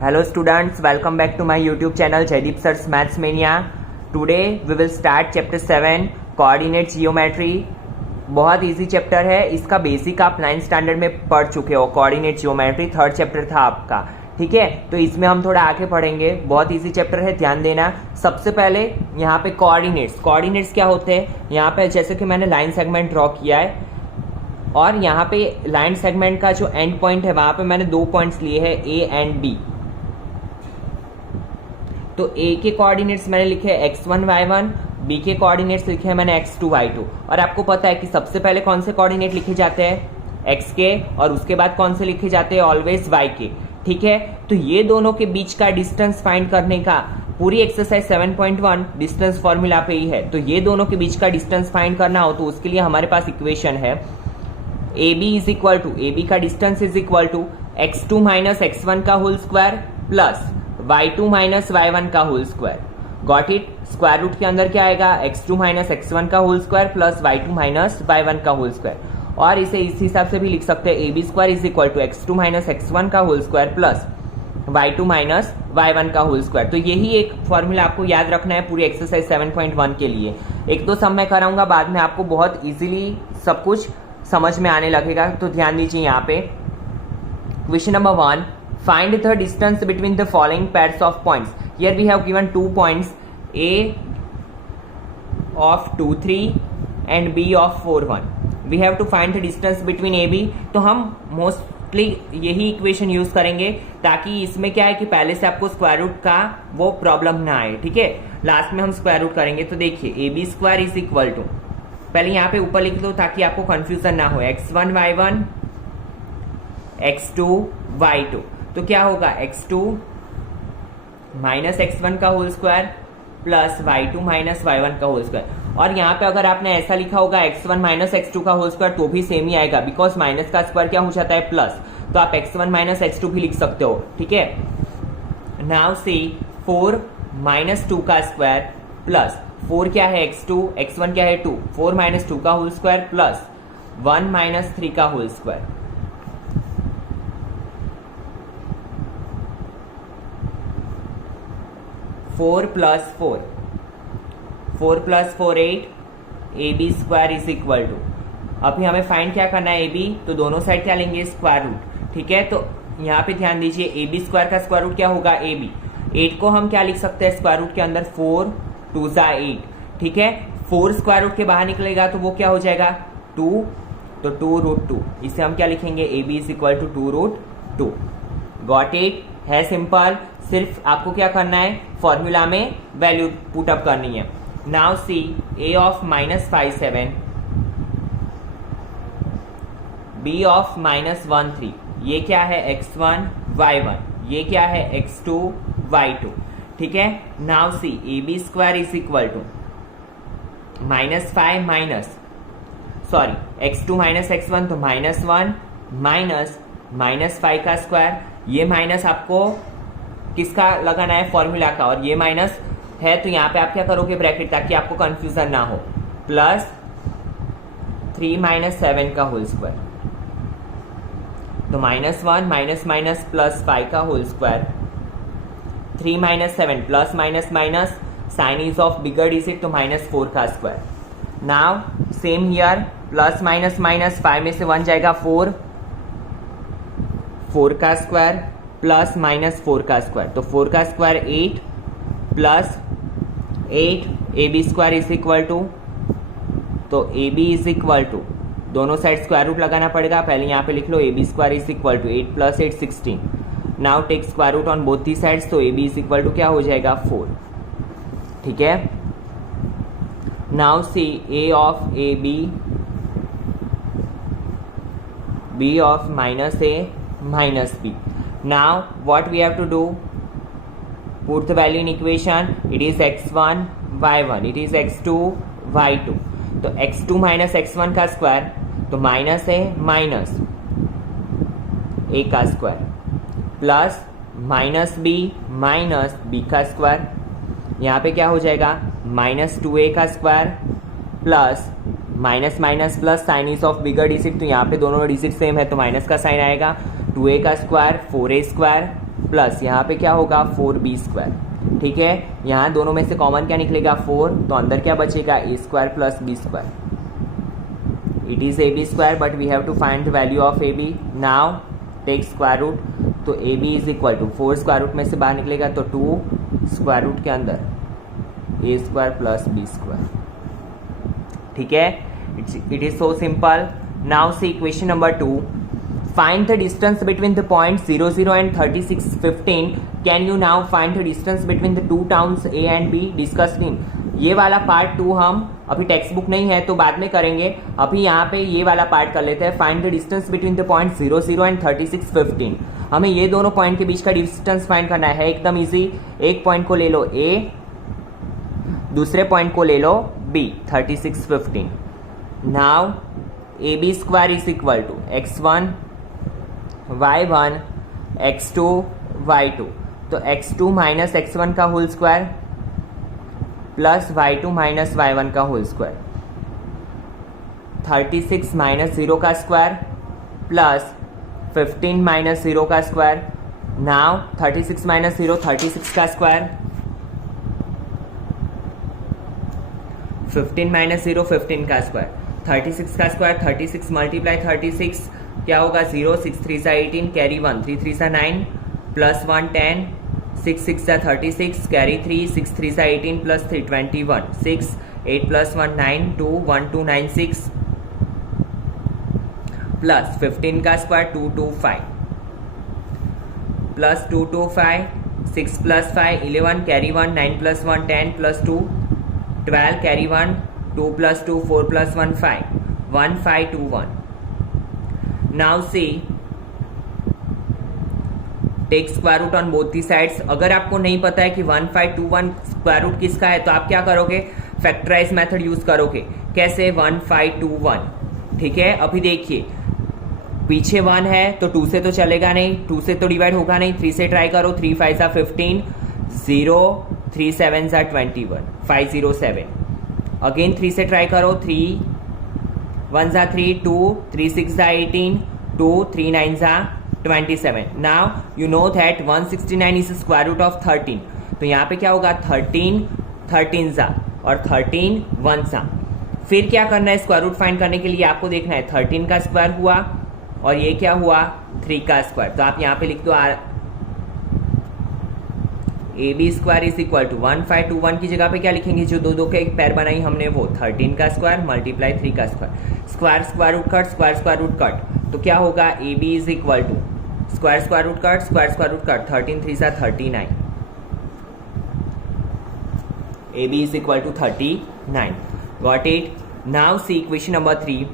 Hello students, welcome back to my YouTube channel Jaideep Sir's Maths Mania. Today we will start chapter 7 Coordinate Geometry. बहुत easy chapter है, इसका basic आप 9th standard में पढ़ चुके हो. कोऑर्डिनेट जियोमेट्री 3rd चैप्टर था आपका, ठीक है. तो इसमें हम थोड़ा आगे पढ़ेंगे. बहुत इजी चैप्टर है, ध्यान देना. सबसे पहले यहाँ पे कोऑर्डिनेट्स क्या होते हैं. यहाँ पे जैसे कि मैंने लाइन सेगमेंट ड्रॉ किया है और यहाँ पे लाइन सेगमेंट का जो एंड पॉइंट है वहां पे मैंने 2 पॉइंट्स लिए हैं ए एंड बी. तो ए के कोऑर्डिनेट्स मैंने लिखे x1 y1, बी के कोऑर्डिनेट्स लिखे हैं मैंने x2 y2. और आपको पता है कि सबसे पहले कौन से कोऑर्डिनेट लिखे जाते हैं, x के, और उसके बाद कौन से लिखे जाते हैं, ऑलवेज y के, ठीक है. तो ये दोनों के बीच का डिस्टेंस फाइंड करने का पूरी एक्सरसाइज 7.1 डिस्टेंस फॉर्मूला पे ही है. तो ये दोनों के बीच का डिस्टेंस फाइंड करना हो तो उसके लिए हमारे पास इक्वेशन है ए बी का distance is equal to x2 minus x1 का whole square plus y2 minus y1 का whole square. Got it. Square root के अंदर क्या आएगा, x2 माइनस x1 का whole square plus y2 minus y1 का होल स्क्वायर. और इसे इस हिसाब से भी लिख सकते हैं, A B square is equal to x2 minus x1 का whole square plus y2 minus y1 का होल स्क्वायर. तो यही एक फॉर्मूला आपको याद रखना है पूरी एक्सरसाइज 7.1 के लिए. एक दो सम मैं कराऊंगा, बाद में आपको बहुत इजीली सब कुछ समझ में आने लगेगा. तो ध्यान दीजिए यहाँ पे. Question number 1, find the distance between the following pairs of points. Here we have given 2 points, A of 2 3 and B of 4 1. We have to find the distance between AB. तो हम मोस्टली यही इक्वेशन यूज करेंगे ताकि इसमें क्या है कि पहले से आपको स्क्वायर रूट का वो प्रॉब्लम ना आए, ठीक है. लास्ट में हम स्क्वायर रूट करेंगे. तो देखिए A B square is equal to, पहले यहाँ पे ऊपर लिख लो ताकि आपको कंफ्यूजन ना हो, x1 y1 x2 y2. तो क्या होगा, x2 माइनस x1 का whole square plus y2 minus y1 का होल स्क्वायर. और यहाँ पे अगर आपने ऐसा लिखा होगा x1 माइनस x2 का होल स्क्वायर तो भी सेम ही आएगा, बिकॉज माइनस का स्क्वायर क्या हो जाता है, प्लस. तो आप x1 माइनस x2 भी लिख सकते हो, ठीक है. नाउ सी 4 माइनस 2 का स्क्वायर प्लस 4 क्या है x2, x1 क्या है 2, 4 माइनस 2 का होल स्क्वायर प्लस 1 माइनस 3 का whole square. 4 plus 4 8 A B square is equal to. अभी हमें फाइंड क्या करना है, ए बी. तो दोनों साइड क्या लेंगे, स्क्वायर रूट, ठीक है. तो यहाँ पे ध्यान दीजिए, ए बी स्क्वायर का स्क्वायर रूट क्या होगा, ए बी. 8 को हम क्या लिख सकते हैं स्क्वायर रूट के अंदर, 4 2 8, ठीक है. 4 स्क्वायर रूट के बाहर निकलेगा तो वो क्या हो जाएगा, 2. तो 2 रूट 2, इसे हम क्या लिखेंगे, A B is equal to 2 root 2. Got it. है सिंपल. सिर्फ आपको क्या करना है, फॉर्मूला में वैल्यू पुट अप करनी है. Now see A of minus 5 7, B of minus 1 3. ये क्या है, x1 y1, ये क्या है, x2 y2, ठीक है. Now see A B square is equal to minus 5 minus x2 minus x1 तो माइनस 1 माइनस माइनस 5 का स्क्वायर. ये माइनस आपको किसका लगाना है, फॉर्मूला का, और ये माइनस है तो यहाँ पे आप क्या करोगे, ब्रैकेट, ताकि आपको कंफ्यूजन ना हो, प्लस 3 माइनस 7 का होल स्क्वायर. तो माइनस 1 माइनस माइनस प्लस 5 का whole square, 3 minus 7 plus minus minus, sign is of bigger digit तो माइनस 4 का square. Now same here, plus minus minus, 5 में से 1 जाएगा 4 का स्क्वायर प्लस माइनस 4 का स्क्वायर. तो 4 का square 8 plus 8 A B square is equal to, तो A B is equal to, दोनों साइड स्क्वायर रूट लगाना पड़ेगा. पहले यहाँ पे लिख लो, A B square is equal to 8 plus 8 16. Now take square root on both the sides, तो A B is equal to क्या हो जाएगा, 4, ठीक है. Now see A of A B of minus A minus b. Now what we have to do, put the value in equation. It is x1 y1, it is x2 y2. तो x2 minus x1 का square तो minus है minus a का square plus minus b का square. यहाँ पे क्या हो जाएगा, माइनस 2a का square plus minus minus plus, sign is of bigger digit तो यहाँ पे दोनों डिजिट सेम है तो माइनस का साइन आएगा. 2a का स्क्वायर 4a स्क्वायर प्लस यहाँ पे क्या होगा 4b²। ठीक है, यहाँ दोनों में से कॉमन क्या निकलेगा 4, तो अंदर क्या बचेगा a² plus b²। It is ab², but we have to find the value of ab। Now take square root, तो ab is equal to 4 square root में से बाहर निकलेगा तो 2 स्क्वायर रूट के अंदर a² प्लस b²। ठीक है, it is so simple. Now see equation number 2, find the distance between the points 0, 0 and 36, 15. Can you now find the distance between the two towns A and B discussed in? ये वाला part 2 हम अभी text book नहीं है तो बाद में करेंगे, अभी यहाँ पे ये वाला पार्ट कर लेते हैं। Find the distance between the point 0, 0 and 36, 15। हमें ये दोनों पॉइंट के बीच का डिस्टेंस फाइंड करना है, एकदम इजी। एक पॉइंट को ले लो A, दूसरे पॉइंट को ले लो B, 36, 15। Now ab² is equal to x1 y1 x2 y2, तो x2 माइनस x1 का whole square plus y2 minus y1 का होल स्क्वायर, 36 माइनस 0 का स्क्वायर प्लस 15 माइनस 0 का स्क्वायर। नाउ 36 माइनस 0 36 का स्क्वायर, 15 माइनस 0 15 का स्क्वायर, 36 का square 36 multiply 36 क्या होगा 0, 6 3 सा 18, कैरी 1 3 3 सा 9 प्लस 1 10, 6 6 सा 36, कैरी 3 6 3 सा 18 प्लस 3 21, 6 8 प्लस 1 9 2 1 2 9 6 प्लस 15 का square 2 2 5 plus 2 2 5, 6 plus 5 11, carry 1 9 plus 1 10 plus 2 12, carry 1 2 plus 2 4 plus 1 5 1 5 2 1। Now see take square root on both the sides. अगर आपको नहीं पता है कि 1521 स्क्वायर रूट किसका है तो आप क्या करोगे, फैक्टराइज मेथड यूज करोगे। कैसे, 1521। ठीक है, अभी देखिए पीछे 1 है तो 2 से तो चलेगा नहीं, 2 से तो डिवाइड होगा नहीं, 3 से ट्राई करो, 3 5 सा 15, 0 3 7 सा 21, 507। अगेन 3 से ट्राई करो, 3 1 सा 3 2, 3 6 सा 18, 2 3 9 सा 27। Now you know that 169 is square root of 13, तो यहाँ पे क्या होगा 13 13 सा और 13 1 सा। फिर क्या करना है, स्क्वायर रूट फाइंड करने के लिए आपको देखना है 13 का स्क्वायर हुआ और ये क्या हुआ 3 का स्क्वायर, तो आप यहाँ पे लिख दो ab² इज इक्वल टू 1521 की जगह पे क्या लिखेंगे, जो दो दो के एक पैर बनाई हमने वो 13 का स्क्वायर मल्टीप्लाई 3 का square, square square root cut, square square root cut, तो क्या होगा ab is equal to square square root cut, square square root cut, 13 3 सा 39, ab is equal to 39। Got it. Now see equation number 3,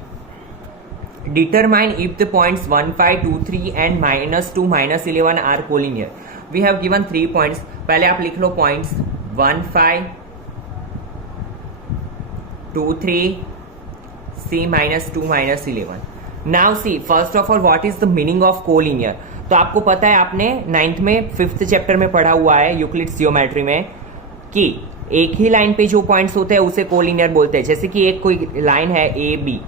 determine if the points 1 5 2 3 and -2 -11 are collinear. We have given 3 points. पहले आप लिख लो points 1 5 2 3 C -2 -11. Now see first of all what is the meaning of collinear. तो आपको पता है, आपने 9th में 5th chapter में पढ़ा हुआ है यूक्लिड्स जियोमेट्री में कि एक ही लाइन पे जो पॉइंट्स होते हैं उसे कोलिनियर बोलते हैं। जैसे कि एक कोई लाइन है ए बी,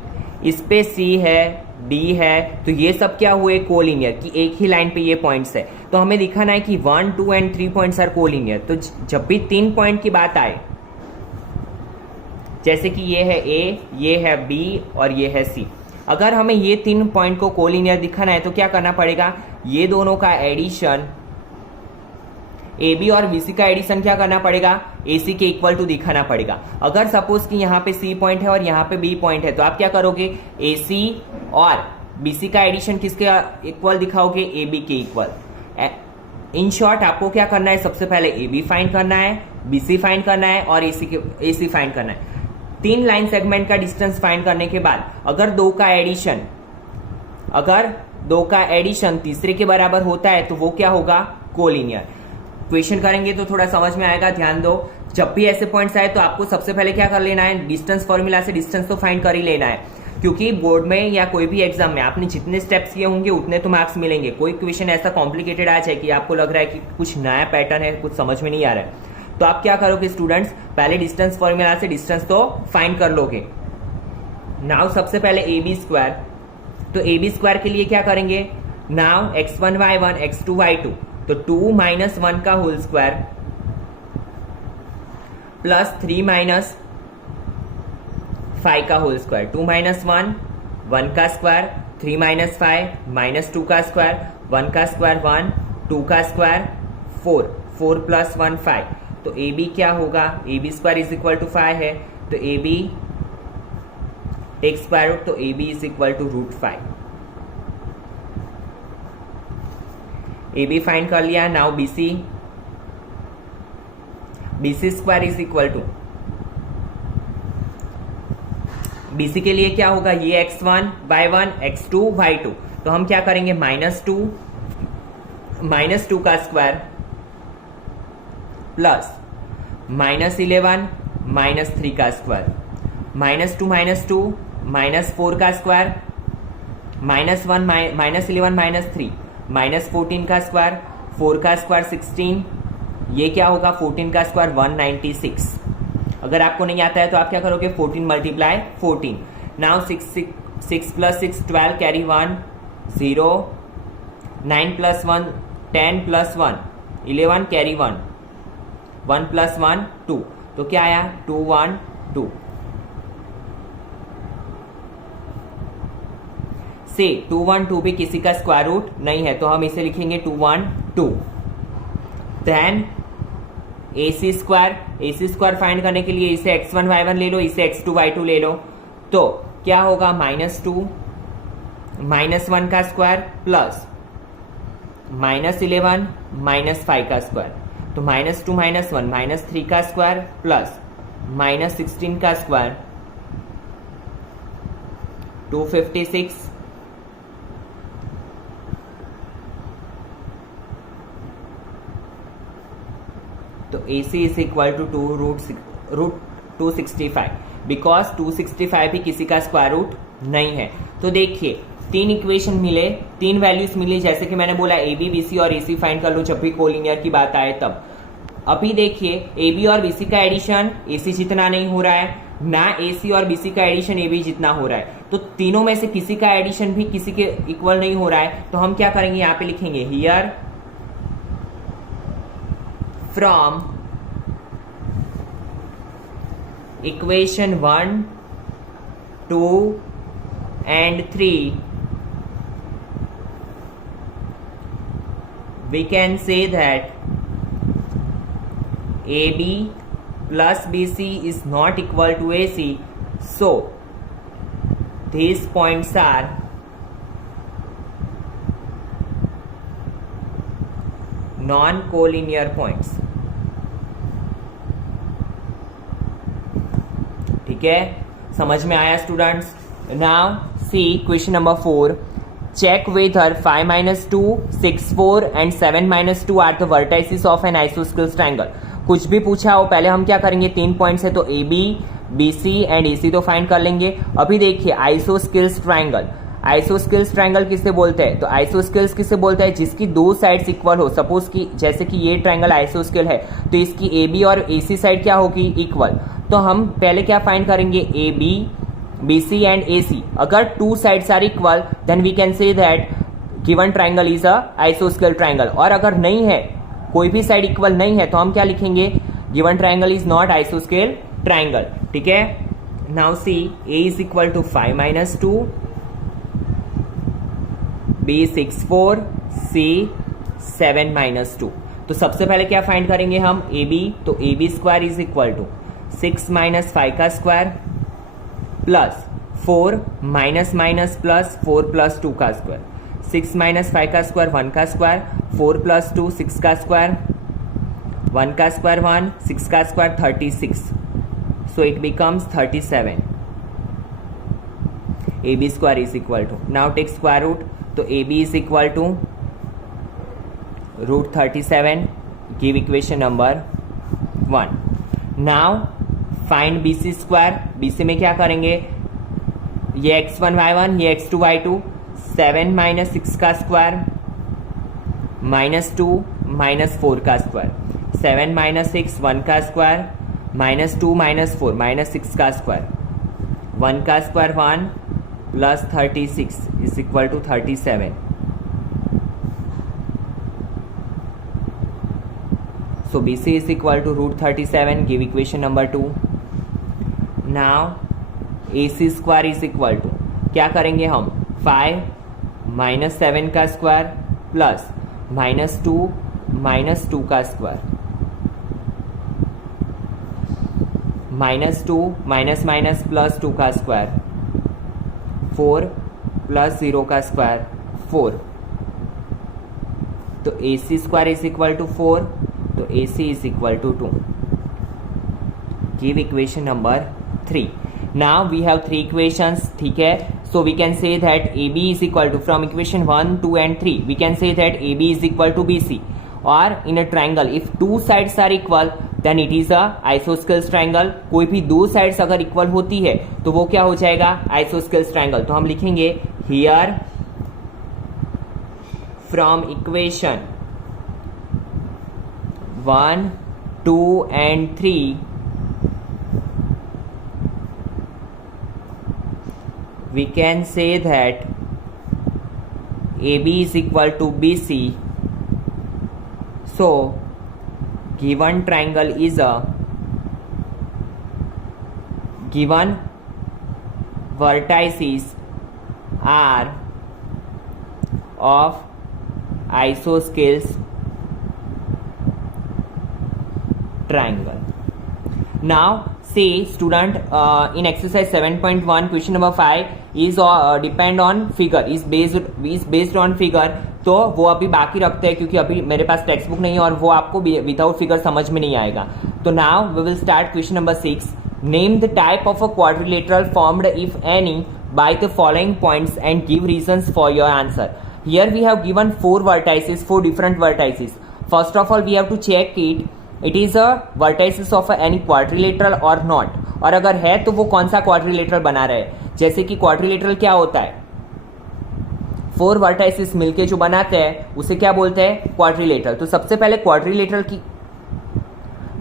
इस पे सी है डी है, तो ये सब क्या हुए कोलिनियर, कि एक ही लाइन पे ये पॉइंट्स है। तो हमें दिखाना है कि 1 2 एंड 3 पॉइंट्स आर कोलिनियर। तो जब भी 3 पॉइंट की बात आए, जैसे कि ये है ए, ये है बी और ये है सी, अगर हमें ये 3 पॉइंट को कोलिनियर दिखाना है तो क्या करना पड़ेगा, ये दोनों का एडिशन ए बी और बीसी का एडिशन क्या करना पड़ेगा, ए सी के इक्वल टू दिखाना पड़ेगा। अगर सपोज कि यहाँ पे सी पॉइंट है और यहाँ पे बी पॉइंट है तो आप क्या करोगे, ए सी और बीसी का एडिशन किसके इक्वल दिखाओगे, ए बी के इक्वल। इन शॉर्ट आपको क्या करना है, सबसे पहले ए बी फाइंड करना है, बीसी फाइंड करना है और ए सी फाइंड करना है। 3 लाइन सेगमेंट का डिस्टेंस फाइंड करने के बाद अगर दो का एडिशन तीसरे के बराबर होता है तो वो क्या होगा, कोलिनियर। क्वेश्चन करेंगे तो थोड़ा समझ में आएगा, ध्यान दो। जब भी ऐसे पॉइंट्स आए तो आपको सबसे पहले क्या कर लेना है, डिस्टेंस फॉर्मूला से डिस्टेंस तो फाइंड कर ही लेना है, क्योंकि बोर्ड में या कोई भी एग्जाम में आपने जितने स्टेप्स किए होंगे उतने तो मार्क्स मिलेंगे। कोई क्वेश्चन ऐसा कॉम्प्लिकेटेड आ जाए कि आपको लग रहा है कि कुछ नया पैटर्न है, कुछ समझ में नहीं आ रहा है, तो आप क्या करोगे स्टूडेंट्स, पहले डिस्टेंस फॉर्मूला से डिस्टेंस तो फाइंड कर लोगे। नाउ सबसे पहले ए बी स्क्वायर, तो ए बी स्क्वायर के लिए क्या करेंगे, now x1 y1 x2 y2 तो 2 माइनस 1 का होल स्क्वायर प्लस 3 माइनस 5 का होल स्क्वायर। 2 माइनस 1 1 का स्क्वायर, 3 माइनस 5 माइनस 2 का स्क्वायर, 1 का स्क्वायर 1, 2 का स्क्वायर 4, 4 प्लस 1 5। तो ए बी क्या होगा, A B square is equal to 5 है, तो A B take square root, तो A B is equal to √5। A B find कर लिया। Now B C, B C square is equal to, B C के लिए क्या होगा, ये x1 y1 x2 y2, तो हम क्या करेंगे -2 का स्क्वायर प्लस -11 -3 का स्क्वायर, -2 -4 का स्क्वायर, -1 -11 -3 -14 का स्क्वायर, 4 का स्क्वायर 16, ये क्या होगा 14 का स्क्वायर 196। अगर आपको नहीं आता है तो आप क्या करोगे 14 multiply 14। Now 6 plus 6 12 carry 1 0, 9 plus 1 10 plus 1 11 carry 1, 1 plus 1 2, तो क्या आया 2 1 2। से 2 1 2 भी किसी का स्क्वायर रूट नहीं है, तो हम इसे लिखेंगे 2 1 2। देन ए सी स्क्वायर फाइंड करने के लिए इसे x1 y1 ले लो, इसे x2 y2 ले लो, तो क्या होगा -2 -1 का स्क्वायर प्लस -11 -5 का स्क्वायर, तो -2 -1 -3 का स्क्वायर प्लस -16 का स्क्वायर 256, तो AC is equal to 265, because 265 भी किसी का स्क्वायर रूट नहीं है। तो देखिए 3 इक्वेशन मिले, 3 वैल्यूज मिली, जैसे कि मैंने बोला AB BC और AC फाइंड कर लो जब भी कोलिनियर की बात आए तब। अभी देखिए AB और BC का एडिशन AC जितना नहीं हो रहा है, ना AC और BC का एडिशन AB जितना हो रहा है, तो तीनों में से किसी का एडिशन भी किसी के इक्वल नहीं हो रहा है, तो हम क्या करेंगे यहाँ पे लिखेंगे here from equation 1, 2 and 3 we can say that AB plus BC is not equal to AC, so these points are non-collinear points। ठीक है, समझ में आया students. Now see question number 4, check whether 5 - 2 6 4 and 7 - 2 are the vertices of an isosceles triangle. कुछ भी पूछा हो पहले हम क्या करेंगे, 3 पॉइंट्स है तो AB BC एंड AC तो फाइंड कर लेंगे। अभी देखिए आइसोस्केल्स ट्रायंगल, आइसोस्केल्स ट्रायंगल किसे बोलते हैं, तो आइसोस्केल्स किसे बोलते हैं, जिसकी 2 साइड्स इक्वल हो। सपोज कि जैसे कि ये ट्रायंगल आइसोस्केल है तो इसकी AB और AC साइड क्या होगी, इक्वल। तो हम पहले क्या फाइंड करेंगे, AB BC एंड AC। अगर 2 sides are equal then we can say that given triangle is a आइसोस्केल ट्रायंगल। और अगर नहीं है, कोई भी साइड इक्वल नहीं है, तो हम क्या लिखेंगे, गिवन ट्रायंगल इज नॉट आइसोस्केल ट्रायंगल। ठीक है, now see A is equal to 5 - 2, B 6 4, C 7 - 2। तो सबसे पहले क्या फाइंड करेंगे हम, AB, तो AB square is equal to 6 - 5 का स्क्वायर प्लस 4 - प्लस 4 प्लस 2 का स्क्वायर, 6 - 5 का स्क्वायर 1 का स्क्वायर, 4 प्लस 2 6 का स्क्वायर, 1 का स्क्वायर 1, 6 का square 36, so it becomes 37। AB square is equal to, now take square root, तो AB is equal to √37, give equation number 1। Now find BC square, BC में क्या करेंगे, ये x1 y1 ये x2 y2, 7 - 6 का square -2 -4 का square, 7 - 6 1 का square, -2 -4 -6 का स्क्वायर, 1 का square 1 plus 36 is equal to 37। So BC is equal to √37. Give equation number 2. Now AC square is equal to, क्या करेंगे हम, 5 माइनस 7 का स्क्वायर प्लस -2 -2 का स्क्वायर, -2 माइनस प्लस 2 का स्क्वायर, 4 प्लस 0 का स्क्वायर 4. तो AC square is equal to 4. तो AC is equal to 2. Give equation number 3. Now we have 3 equations. ठीक है, so we can say that AB is equal to, from equation 1, 2 and 3 we can say that AB is equal to BC. और in a triangle if 2 sides are equal then it is a isosceles triangle. कोई भी 2 sides अगर equal होती है तो वो क्या हो जाएगा, आइसोस्केल्स ट्राइंगल. तो हम लिखेंगे here from equation 1, 2 and 3 we can say that AB is equal to BC. So given triangle is a given vertices are of isosceles triangle. Now say student, in exercise 7.1 question number 5 is depend on figure, is based on figure. तो वो अभी बाकी रखते हैं क्योंकि अभी मेरे पास text book नहीं है और वो आपको विदाउट फिगर समझ में नहीं आएगा. तो now we will start question number 6. Name the type of a quadrilateral formed if any by the following points and give reasons for your answer. Here we have given 4 vertices, 4 different vertices. First of all we have to check it is a vertices of any quadrilateral or not. और अगर है तो वो कौन सा quadrilateral बना रहे हैं. जैसे कि क्वाड्रिलेटरल क्या होता है, 4 वर्टाइसिस मिलके जो बनाते हैं उसे क्या बोलते हैं, क्वाड्रिलेटरल. तो सबसे पहले क्वाड्रिलेटरल की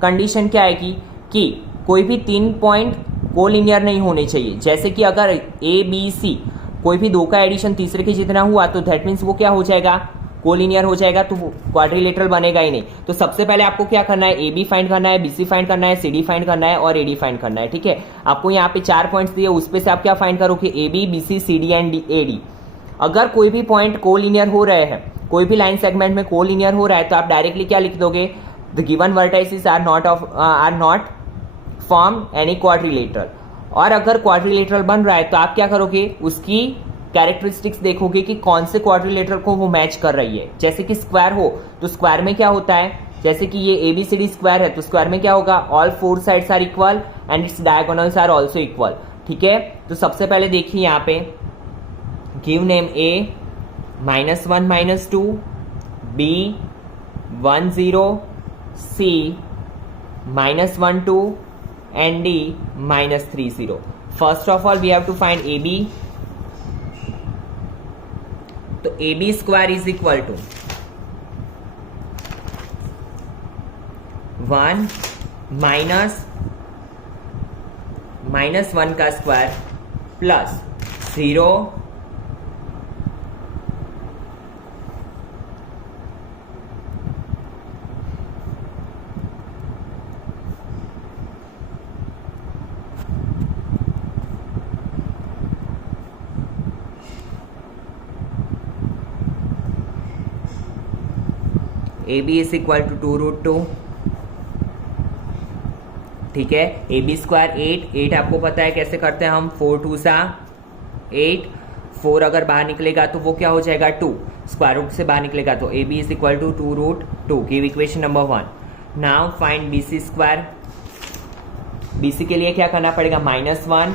कंडीशन क्या आएगी कि कोई भी 3 पॉइंट कोलिनियर नहीं होने चाहिए. जैसे कि अगर ABC कोई भी 2 का एडिशन तीसरे के जितना हुआ तो दैट मीन्स वो क्या हो जाएगा, कोलिनियर हो जाएगा, तो क्वाड्रिलेटरल बनेगा ही नहीं. तो सबसे पहले आपको क्या करना है, AB फाइंड करना है, BC फाइंड करना है, CD फाइंड करना है और AD फाइंड करना है. ठीक है, आपको यहाँ पे 4 पॉइंट्स दिए, उस पे से आप क्या फाइंड करोगे, AB, BC, CD and AD. अगर कोई भी पॉइंट कोलिनियर हो रहे हैं, कोई भी लाइन सेगमेंट में कोलिनियर हो रहा है तो आप डायरेक्टली क्या लिख दोगे, the given vertices are not form any quadrilateral. और अगर क्वाड्रिलेटरल बन रहा है तो आप क्या करोगे, उसकी कैरेक्टरिस्टिक्स देखोगे कि कौन से क्वाड्रिलेटरल को वो मैच कर रही है. जैसे कि स्क्वायर हो तो स्क्वायर में क्या होता है, जैसे कि ये ABCD स्क्वायर है तो स्क्वायर में क्या होगा, all 4 sides are equal and its diagonals are also equal. ठीक है, तो सबसे पहले देखिए यहाँ पे give name A -1 -2, B 1 0, C -1 2 and D -3 0. First of all we have to find AB. तो AB square is equal to 1 -1 का square plus 0 AB is equal to 2√2. ठीक है, AB स्क्वायर 8 आपको पता है कैसे करते हैं हम, 4 2 8, 4 अगर बाहर निकलेगा तो वो क्या हो जाएगा, 2 स्क्वायर रूट से बाहर निकलेगा तो AB is equal to 2√2. Give equation number 1. Now find BC square. BC के लिए क्या करना पड़ेगा, -1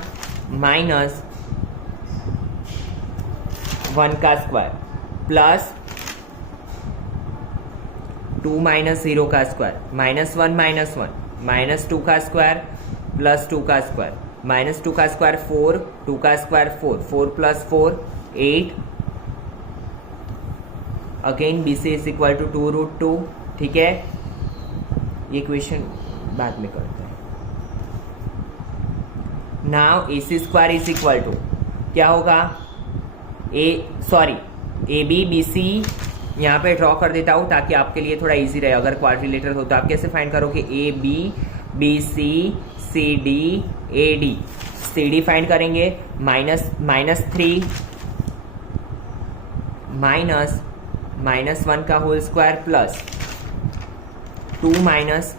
-1 का स्क्वायर प्लस 2 -0 का स्क्वायर, -1 -1 -2 का स्क्वायर प्लस 2 का स्क्वायर, -2 का स्क्वायर 4, 2 का square 4, 4 plus 4 8. Again BC is equal to 2√2. ठीक है, ये क्वेश्चन बाद में करते हैं. Now AC square is equal to क्या होगा, AB BC यहाँ पे ड्रॉ कर देता हूँ ताकि आपके लिए थोड़ा इजी रहे। अगर क्वाड्रिलेटरल हो तो आप कैसे फाइंड करोगे, A B, B C, C D, A D. C D find करेंगे, -3 -1 का whole square plus 2 minus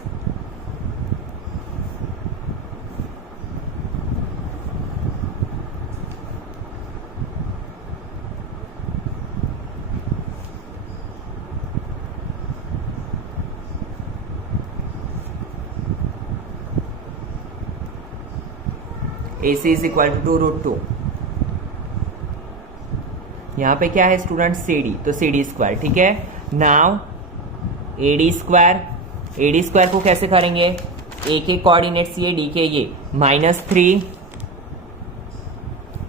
AC is equal to √2। यहाँ पे क्या है स्टूडेंट, CD, तो CD स्क्वायर। ठीक है, नाउ AD स्क्वायर को कैसे करेंगे, A के कोऑर्डिनेट्स ये, D के ये, -3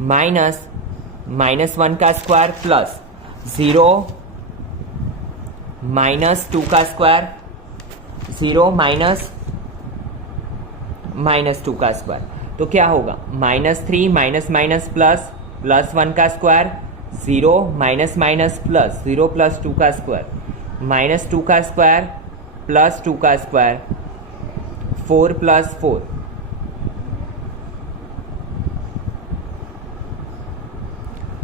-1 का स्क्वायर प्लस 0 -2 का स्क्वायर, 0 -2 का स्क्वायर। तो क्या होगा, -3 माइनस प्लस 1 का स्क्वायर, 0 माइनस प्लस 0 + 2 का स्क्वायर, -2 का स्क्वायर प्लस 2 का square, 4 + 4।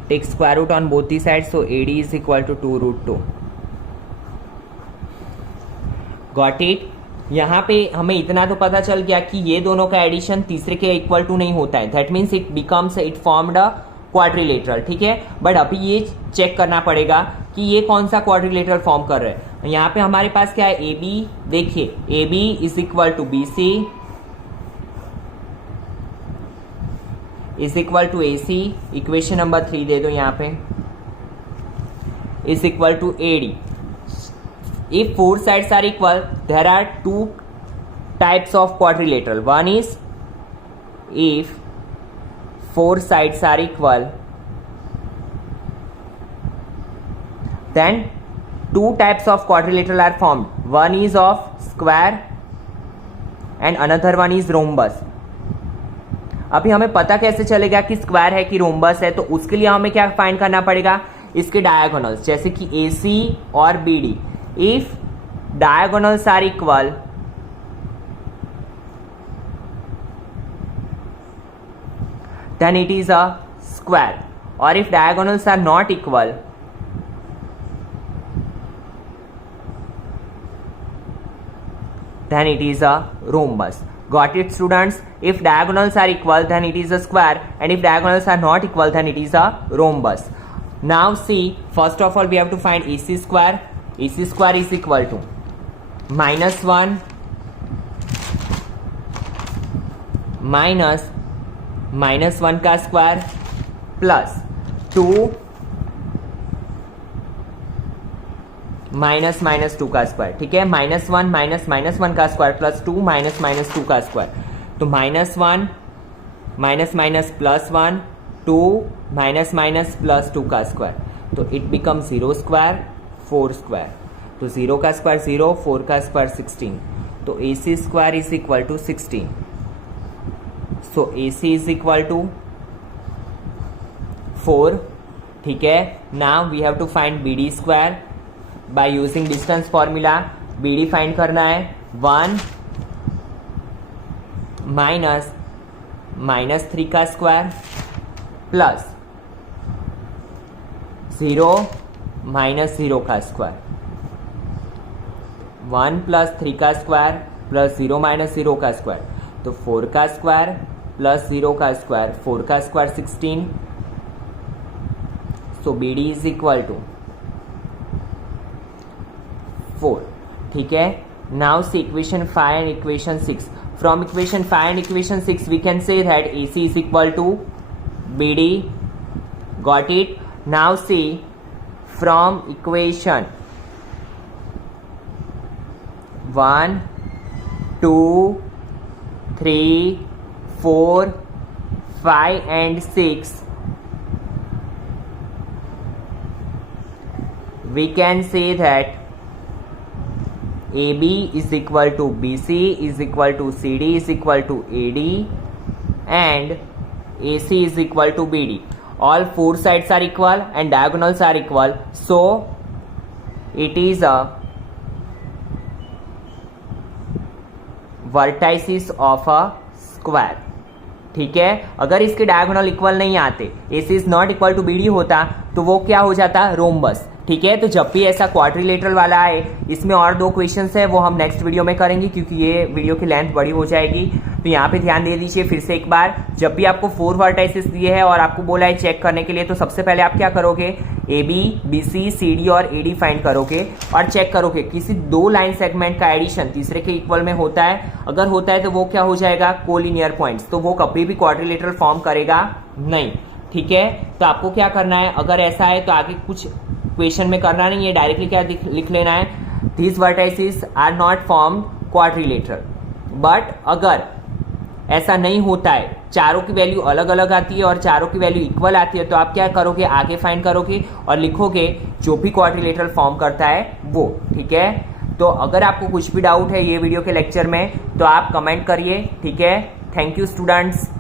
Take square root on both the side, so AD is equal to 2√2। Got it. यहाँ पे हमें इतना तो पता चल गया कि ये दोनों का एडिशन तीसरे के इक्वल टू नहीं होता है, that means it formed a quadrilateral. ठीक है, बट अभी ये चेक करना पड़ेगा कि ये कौन सा क्वाड्रिलेटरल फॉर्म कर रहे हैं। यहाँ पे हमारे पास क्या है, ए बी, देखिए A B is equal to B C is equal to A C, equation number 3 दे दो यहाँ पे, is equal to A D. If 4 sides are equal, there are 2 types of quadrilateral. One is if 4 sides are equal, then 2 types of quadrilateral are formed. One is of square and another one is rhombus. अभी हमें पता कैसे चलेगा कि square है कि rhombus है, तो उसके लिए हमें क्या फाइंड करना पड़ेगा, इसके डायगोनल्स, जैसे कि AC और BD। If diagonals are equal, then it is a square, or if diagonals are not equal, then it is a rhombus. Got it students? If diagonals are equal, then it is a square, and if diagonals are not equal, then it is a rhombus. Now see, first of all we have to find AC square. AC square is equal to -1 -1 का square plus 2 -2 का square. ठीक है, -1 -1 का square plus 2 -2 का square, तो -1 +1 2 -+ 2 का square, तो it become 0 square 4 square, तो 0 का स्क्वायर 0, 4 का स्क्वायर 16, तो AC square is equal to 16। So AC is equal to 4। ठीक है, now we have to find BD square by using distance formula. BD find करना है 1 -3 का स्क्वायर प्लस 0 -0 का स्क्वायर, 1 + 3 का स्क्वायर प्लस 0 -0 का स्क्वायर, तो 4 का स्क्वायर प्लस 0 का स्क्वायर, 4 का square 16। So BD is equal to 4। ठीक है, now see equation 5 and equation 6। From equation 5 and equation 6 we can say that AC is equal to BD। Got it. Now see from equation 1 2 3 4 5 and 6 we can say that AB is equal to BC is equal to CD is equal to AD and AC is equal to BD. All 4 sides are equal and diagonals are equal, so it is a vertices of a square. ठीक है, अगर इसके diagonal equal नहीं आते, AC is not equal to BD होता तो वो क्या हो जाता, रोम्बस। ठीक है, तो जब भी ऐसा क्वाड्रिलेटरल वाला आए, इसमें और 2 क्वेश्चंस है वो हम नेक्स्ट वीडियो में करेंगे क्योंकि ये वीडियो की लेंथ बड़ी हो जाएगी। तो यहाँ पे ध्यान दे दीजिए फिर से एक बार, जब भी आपको 4 वर्टाइसिस दिए हैं और आपको बोला है चेक करने के लिए, तो सबसे पहले आप क्या करोगे, AB, BC, CD और AD फाइंड करोगे और चेक करोगे किसी 2 लाइन सेगमेंट का एडिशन तीसरे के इक्वल में होता है। अगर होता है तो वो क्या हो जाएगा, कोलिनियर पॉइंट्स, तो वो कभी भी क्वाड्रिलेटरल फॉर्म करेगा नहीं। ठीक है, तो आपको क्या करना है, अगर ऐसा है तो आगे कुछ क्वेश्चन में करना नहीं है, डायरेक्टली क्या लिख लेना है, these vertices are not form quadrilateral. But अगर ऐसा नहीं होता है, चारों की वैल्यू अलग अलग आती है और चारों की वैल्यू इक्वल आती है, तो आप क्या करोगे, आगे फाइंड करोगे और लिखोगे जो भी क्वाड्रिलेटरल फॉर्म करता है वो। ठीक है, तो अगर आपको कुछ भी डाउट है ये वीडियो के लेक्चर में तो आप कमेंट करिए। ठीक है, थैंक यू स्टूडेंट्स।